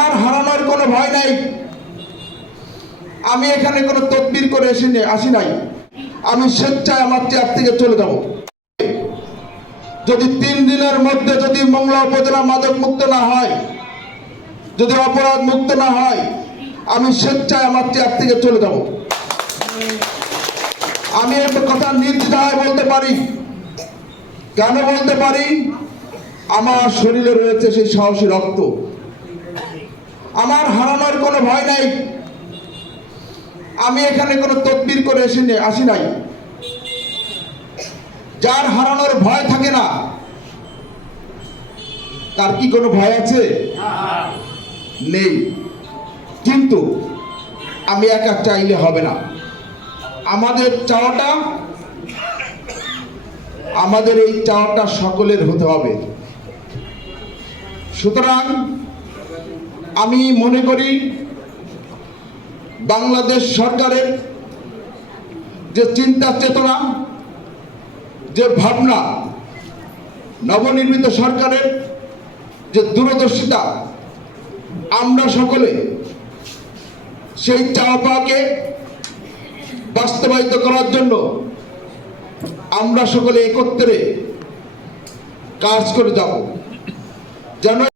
আমার হারানোর কোনো ভয় নাই। আমি এখানে কোনো তদবির করে আসি নাই। আমি স্বেচ্ছায় আমার চেয়ার থেকে চলে যাব। যদি 3 দিনের মধ্যে যদি মংলা উপজেলা মাদক মুক্ত না হয়, যদি অপরাধ মুক্ত না হয়, আমি স্বেচ্ছায় আমার চেয়ার থেকে চলে যাব। আমি এই কথা নির্দ্বিধায় বলতে পারি। কেন বলতে পারি? আমার শরীরে রয়েছে সেই সাহসী রক্ত। আমার হারানোর কোনো ভয় নাই। আমি এখানে কোনো তদবির করে আসি নাই। যার হারানোর ভয় থাকে না, তার কি কোনো ভয় আছে? নেই। কিন্তু আমি একা চাইলে হবে না। আমাদের এই চাওয়াটা সকলের হতে হবে। সুতরাং আমি মনে করি বাংলাদেশ সরকারের যে চিন্তা চেতনা, যে ভাবনা, নবনির্মিত সরকারের যে দূরদর্শিতা, আমরা সকলে সেই চাওয়া পাওয়াকে বাস্তবায়িত করার জন্য আমরা সকলে একত্রে কাজ করে যাব। যেন